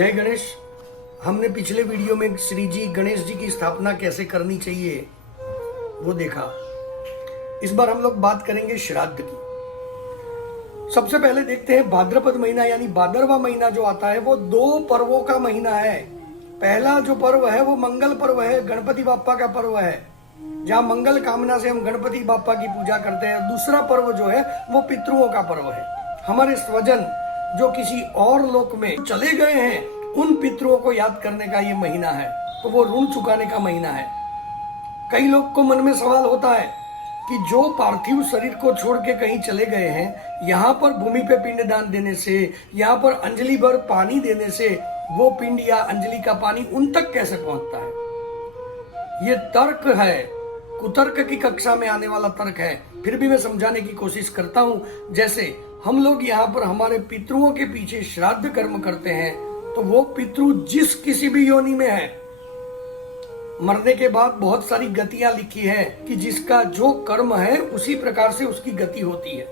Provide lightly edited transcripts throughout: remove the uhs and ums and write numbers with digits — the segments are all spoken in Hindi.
जय गणेश। हमने पिछले वीडियो में श्री जी गणेश जी की स्थापना कैसे करनी चाहिए वो देखा। इस बार हम लोग बात करेंगे श्राद्ध की। सबसे पहले देखते हैं भाद्रपद महीना यानी भादरवा महीना जो आता है वो 2 पर्वों का महीना है। पहला जो पर्व है वो मंगल पर्व है, गणपति बाप्पा का पर्व है, जहाँ मंगल कामना से हम गणपति बाप्पा की पूजा करते हैं। दूसरा पर्व जो है वो पितरुओं का पर्व है। हमारे स्वजन जो किसी और लोक में चले गए हैं उन पितरुओं को याद करने का ये महीना है, तो वो ऋण चुकाने का महीना है। कई लोग को मन में सवाल होता है कि जो पार्थिव शरीर को छोड़ के कहीं चले गए हैं, यहाँ पर भूमि पे पिंडदान देने से, यहाँ पर अंजलि भर पानी देने से वो पिंड या अंजलि का पानी उन तक कैसे पहुंचता है। ये तर्क है, कुतर्क की कक्षा में आने वाला तर्क है, फिर भी मैं समझाने की कोशिश करता हूं। जैसे हम लोग यहाँ पर हमारे पितरुओं के पीछे श्राद्ध कर्म करते हैं, तो वो पितरु जिस किसी भी योनि में है, मरने के बाद बहुत सारी गतियां लिखी है कि जिसका जो कर्म है उसी प्रकार से उसकी गति होती है।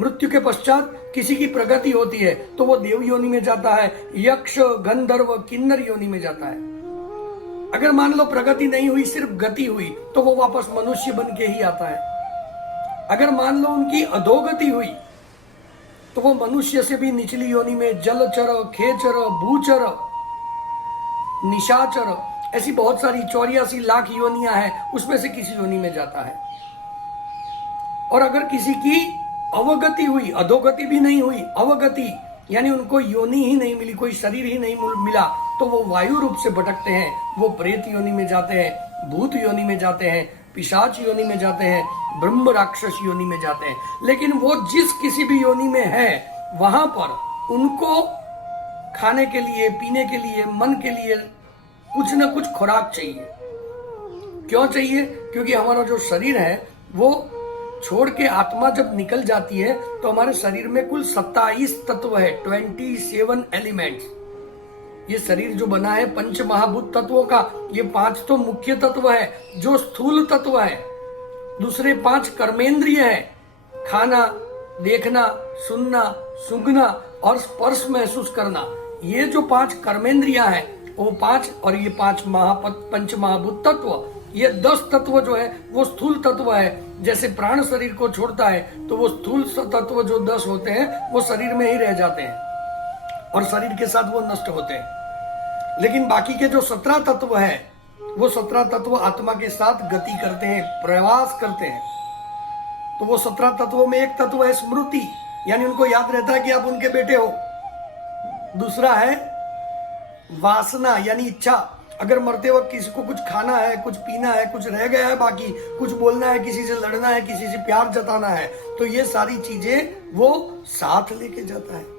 मृत्यु के पश्चात किसी की प्रगति होती है तो वो देव योनि में जाता है, यक्ष गंधर्व किन्नर योनि में जाता है। अगर मान लो प्रगति नहीं हुई, सिर्फ गति हुई, तो वो वापस मनुष्य बन के ही आता है। अगर मान लो उनकी अधोगति हुई तो वो मनुष्य से भी निचली योनि में जलचर, खेचर, भूचर, निशाचर, ऐसी बहुत सारी 84 लाख योनियां हैं, उसमें से किसी योनि में जाता है। और अगर किसी की अवगति हुई, अधोगति भी नहीं हुई, अवगति यानी उनको योनि ही नहीं मिली, कोई शरीर ही नहीं मिला, तो वो वायु रूप से भटकते हैं। वो प्रेत योनि में जाते हैं, भूत योनि में जाते हैं, पिशाच योनि में जाते हैं, ब्रह्म राक्षस योनि में जाते हैं। लेकिन वो जिस किसी भी योनि में है, वहां पर उनको खाने के लिए, पीने के लिए, मन के लिए कुछ न कुछ खुराक चाहिए। क्यों चाहिए? क्योंकि हमारा जो शरीर है वो छोड़ के आत्मा जब निकल जाती है तो हमारे शरीर में कुल 27 तत्व है, 27 एलिमेंट्स। ये शरीर जो बना है पंच महाभूत तत्वों का, ये 5 तो मुख्य तत्व है जो स्थूल तत्व है। दूसरे 5 कर्मेंद्रिय है, खाना, देखना, सुनना, सूंघना और स्पर्श महसूस करना। ये जो 5 कर्मेंद्रियां हैं वो 5, और ये 5 पंच महाभूत तत्व, ये 10 तत्व जो है वो स्थूल तत्व है। जैसे प्राण शरीर को छोड़ता है तो वो स्थूल तत्व जो 10 होते हैं वो शरीर में ही रह जाते हैं और शरीर के साथ वो नष्ट होते हैं। लेकिन बाकी के जो 17 तत्व है वो 17 तत्व आत्मा के साथ गति करते हैं, प्रवास करते हैं। तो वो 17 तत्वों में एक तत्व है स्मृति, यानी उनको याद रहता है कि आप उनके बेटे हो। दूसरा है वासना यानी इच्छा, अगर मरते वक्त किसी को कुछ खाना है, कुछ पीना है, कुछ रह गया है बाकी, कुछ बोलना है, किसी से लड़ना है, किसी से प्यार जताना है, तो ये सारी चीजें वो साथ लेके जाता है।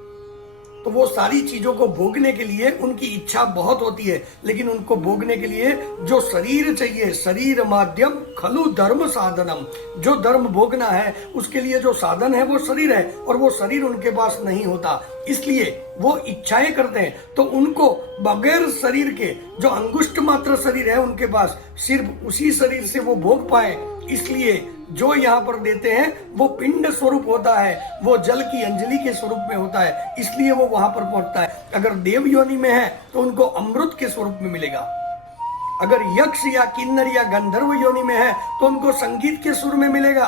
तो वो सारी चीजों को भोगने के लिए उनकी इच्छा बहुत होती है, लेकिन उनको भोगने के लिए जो शरीर चाहिए, शरीर माध्यम खलु धर्म साधनम, जो धर्म भोगना है उसके लिए जो साधन है वो शरीर है, और वो शरीर उनके पास नहीं होता, इसलिए वो इच्छाएं करते हैं। तो उनको बगैर शरीर के जो अंगुष्ठ मात्र शरीर है उनके पास, सिर्फ उसी शरीर से वो भोग पाए, इसलिए जो यहाँ पर देते हैं वो पिंड स्वरूप होता है, वो जल की अंजलि के स्वरूप में होता है, इसलिए वो वहां पर पहुंचता है। अगर देव योनि में है तो उनको अमृत के स्वरूप में मिलेगा। अगर यक्ष या किन्नर या गंधर्व योनि में है तो उनको संगीत के सुर में मिलेगा।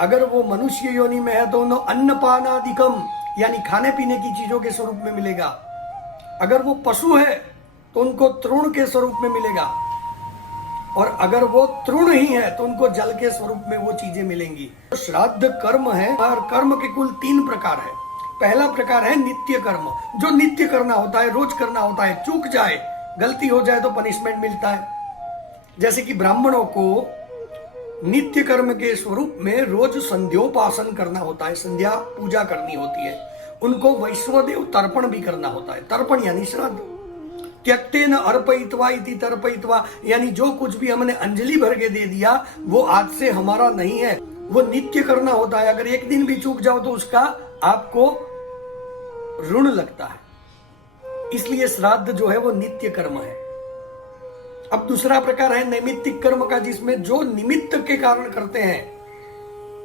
अगर वो मनुष्य योनि में है तो उन्हें अन्नपानादिकम यानी खाने पीने की चीजों के स्वरूप में मिलेगा। अगर वो पशु है तो उनको तृण के स्वरूप में मिलेगा, और अगर वो तृण ही है तो उनको जल के स्वरूप में वो चीजें मिलेंगी। तो श्राद्ध कर्म है, और कर्म के कुल 3 प्रकार है। पहला प्रकार है नित्य कर्म, जो नित्य करना होता है, रोज करना होता है। चूक जाए, गलती हो जाए तो पनिशमेंट मिलता है। जैसे कि ब्राह्मणों को नित्य कर्म के स्वरूप में रोज संध्योपासन करना होता है, संध्या पूजा करनी होती है। उनको वैश्वदेव तर्पण भी करना होता है। तर्पण यानी श्राद्ध। त्यक्तेन अर्पयित्वा इति तर्पयित्वा, यानी जो कुछ भी हमने अंजलि भर के दे दिया वो आज से हमारा नहीं है, वो नित्य करना होता है। अगर एक दिन भी चूक जाओ तो उसका आपको ऋण लगता है, इसलिए श्राद्ध जो है वो नित्य कर्म है। अब दूसरा प्रकार है नैमित्तिक कर्म का, जिसमें जो निमित्त के कारण करते हैं,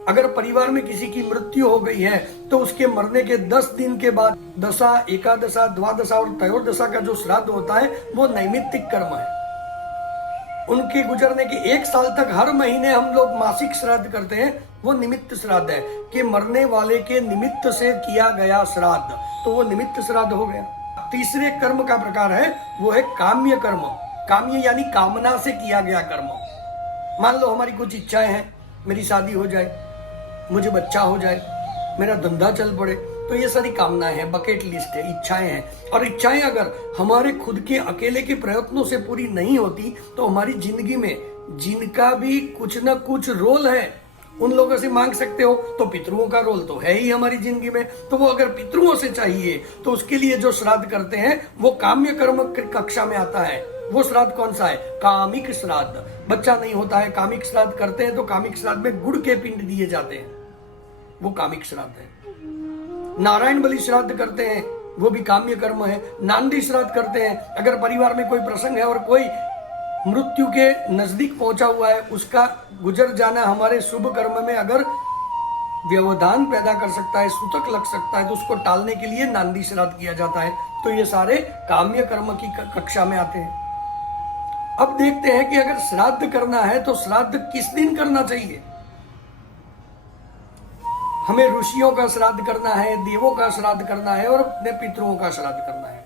अगर परिवार में किसी की मृत्यु हो गई है तो उसके मरने के 10 दिन के बाद दशा, एकादशा, द्वादशा और त्रयोदशा का जो श्राद्ध होता है वो नैमित्तिक कर्म है। उनके गुजरने के 1 साल तक हर महीने हम लोग मासिक श्राद्ध करते हैं, वो निमित्त श्राद्ध है कि मरने वाले के निमित्त से किया गया श्राद्ध, तो वो निमित्त श्राद्ध हो गया। तीसरे कर्म का प्रकार है वो है काम्य कर्म। काम्य यानी कामना से किया गया कर्म। मान लो हमारी कुछ इच्छाएं हैं, मेरी शादी हो जाए, मुझे बच्चा हो जाए, मेरा धंधा चल पड़े, तो ये सारी कामनाएं हैं, बकेट लिस्ट है, इच्छाएं हैं। और इच्छाएं अगर हमारे खुद के अकेले के प्रयत्नों से पूरी नहीं होती तो हमारी जिंदगी में जिनका भी कुछ न कुछ रोल है उन लोगों से मांग सकते हो। तो पितरुओं का रोल तो है ही हमारी जिंदगी में, तो वो अगर पितरुओं से चाहिए तो उसके लिए जो श्राद्ध करते हैं वो काम्य कर्म कक्षा में आता है। वो श्राद्ध कौन सा है? कामिक श्राद्ध। बच्चा नहीं होता है, कामिक श्राद्ध करते हैं, तो कामिक श्राद्ध में गुड़ के पिंड दिए जाते हैं, वो कामिक श्राद्ध है। नारायण बलि श्राद्ध करते हैं, वो भी काम्य कर्म है। नांदी श्राद्ध करते हैं, अगर परिवार में कोई प्रसंग है और कोई मृत्यु के नजदीक पहुंचा हुआ है, उसका गुजर जाना हमारे शुभ कर्म में अगर व्यवधान पैदा कर सकता है, सूतक लग सकता है, तो उसको टालने के लिए नांदी श्राद्ध किया जाता है। तो ये सारे काम्य कर्म की कक्षा में आते हैं। अब देखते हैं कि अगर श्राद्ध करना है तो श्राद्ध किस दिन करना चाहिए। हमें ऋषियों का श्राद्ध करना है, देवों का श्राद्ध करना है और अपने पितरों का श्राद्ध करना है।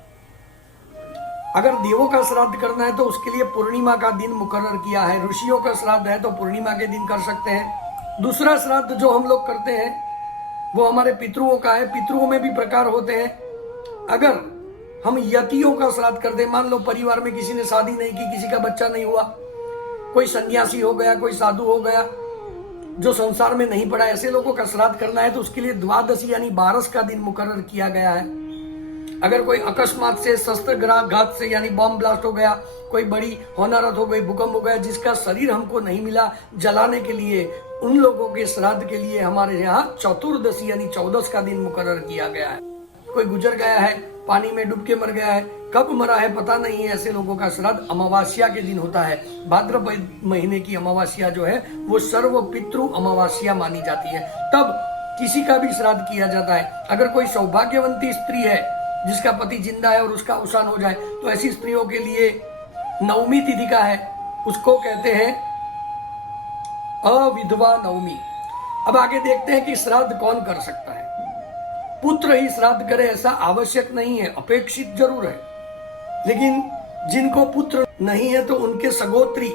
अगर देवों का श्राद्ध करना है तो उसके लिए पूर्णिमा का दिन मुकर्रर किया है। ऋषियों का श्राद्ध है तो पूर्णिमा के दिन कर सकते हैं। दूसरा श्राद्ध जो हम लोग करते हैं वो हमारे पितरुओं का है। पितरुओं में भी प्रकार होते हैं। अगर हम यतियों का श्राद्ध करते हैं, मान लो परिवार में किसी ने शादी नहीं की, किसी का बच्चा नहीं हुआ, कोई सन्यासी हो गया, कोई साधु हो गया जो संसार में नहीं पड़ा, ऐसे लोगों का श्राद्ध करना है तो उसके लिए द्वादशी यानी 12 का दिन मुकर्रर किया गया है। अगर कोई अकस्मात से शस्त्रघात से यानी बम ब्लास्ट हो गया, कोई बड़ी होनारत हो गई, भूकंप हो गया, जिसका शरीर हमको नहीं मिला जलाने के लिए, उन लोगों के श्राद्ध के लिए हमारे यहाँ चतुर्दशी यानी 14 का दिन मुकर्रर किया गया है। कोई गुजर गया है, पानी में डूब के मर गया है, कब मरा है पता नहीं है, ऐसे लोगों का श्राद्ध अमावास्या के दिन होता है। भाद्रपद महीने की अमावास्या जो है वो सर्व पितृ अमावास्या मानी जाती है, तब किसी का भी श्राद्ध किया जाता है। अगर कोई सौभाग्यवंती स्त्री है जिसका पति जिंदा है और उसका अवसान हो जाए, तो ऐसी स्त्रियों के लिए नवमी तिथि का है, उसको कहते हैं अविधवा नवमी। अब आगे देखते हैं कि श्राद्ध कौन कर सकता है। पुत्र ही श्राद्ध करे ऐसा आवश्यक नहीं है, अपेक्षित जरूर है, लेकिन जिनको पुत्र नहीं है तो उनके सगोत्री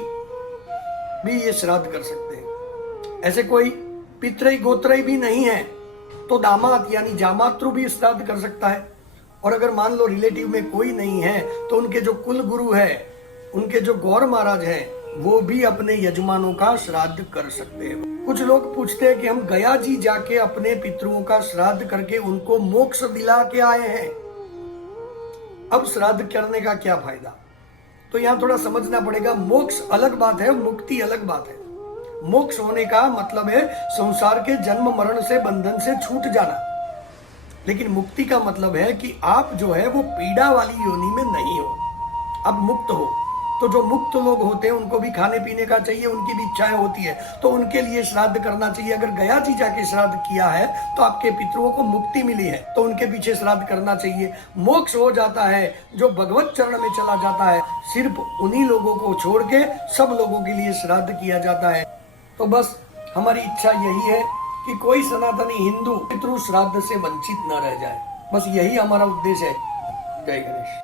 भी ये श्राद्ध कर सकते हैं। ऐसे कोई पितृ गोत्र भी नहीं है तो दामाद यानी जामातृ भी श्राद्ध कर सकता है। और अगर मान लो रिलेटिव में कोई नहीं है तो उनके जो कुल गुरु है, उनके जो गौर महाराज हैं, वो भी अपने यजमानों का श्राद्ध कर सकते हैं। कुछ लोग पूछते हैं कि हम गया जी जाके अपने पितरों का श्राद्ध करके उनको मोक्ष दिला के आए हैं, अब श्राद्ध करने का क्या फायदा? तो यहाँ थोड़ा समझना पड़ेगा। मोक्ष अलग बात है, मुक्ति अलग बात है। मोक्ष होने का मतलब है संसार के जन्म मरण से, बंधन से छूट जाना, लेकिन मुक्ति का मतलब है कि आप जो है वो पीड़ा वाली योनि में नहीं हो, अब मुक्त हो। तो जो मुक्त लोग होते हैं उनको भी खाने पीने का चाहिए, उनकी भी इच्छाएं होती है, तो उनके लिए श्राद्ध करना चाहिए। अगर गया जी जाके श्राद्ध किया है तो आपके पितरों को मुक्ति मिली है, तो उनके पीछे श्राद्ध करना चाहिए। मोक्ष हो जाता है जो भगवत चरण में चला जाता है, सिर्फ उन्हीं लोगों को छोड़ के सब लोगों के लिए श्राद्ध किया जाता है। तो बस हमारी इच्छा यही है कि कोई सनातनी हिंदू पितृ श्राद्ध से वंचित न रह जाए, बस यही हमारा उद्देश्य है। जय गणेश।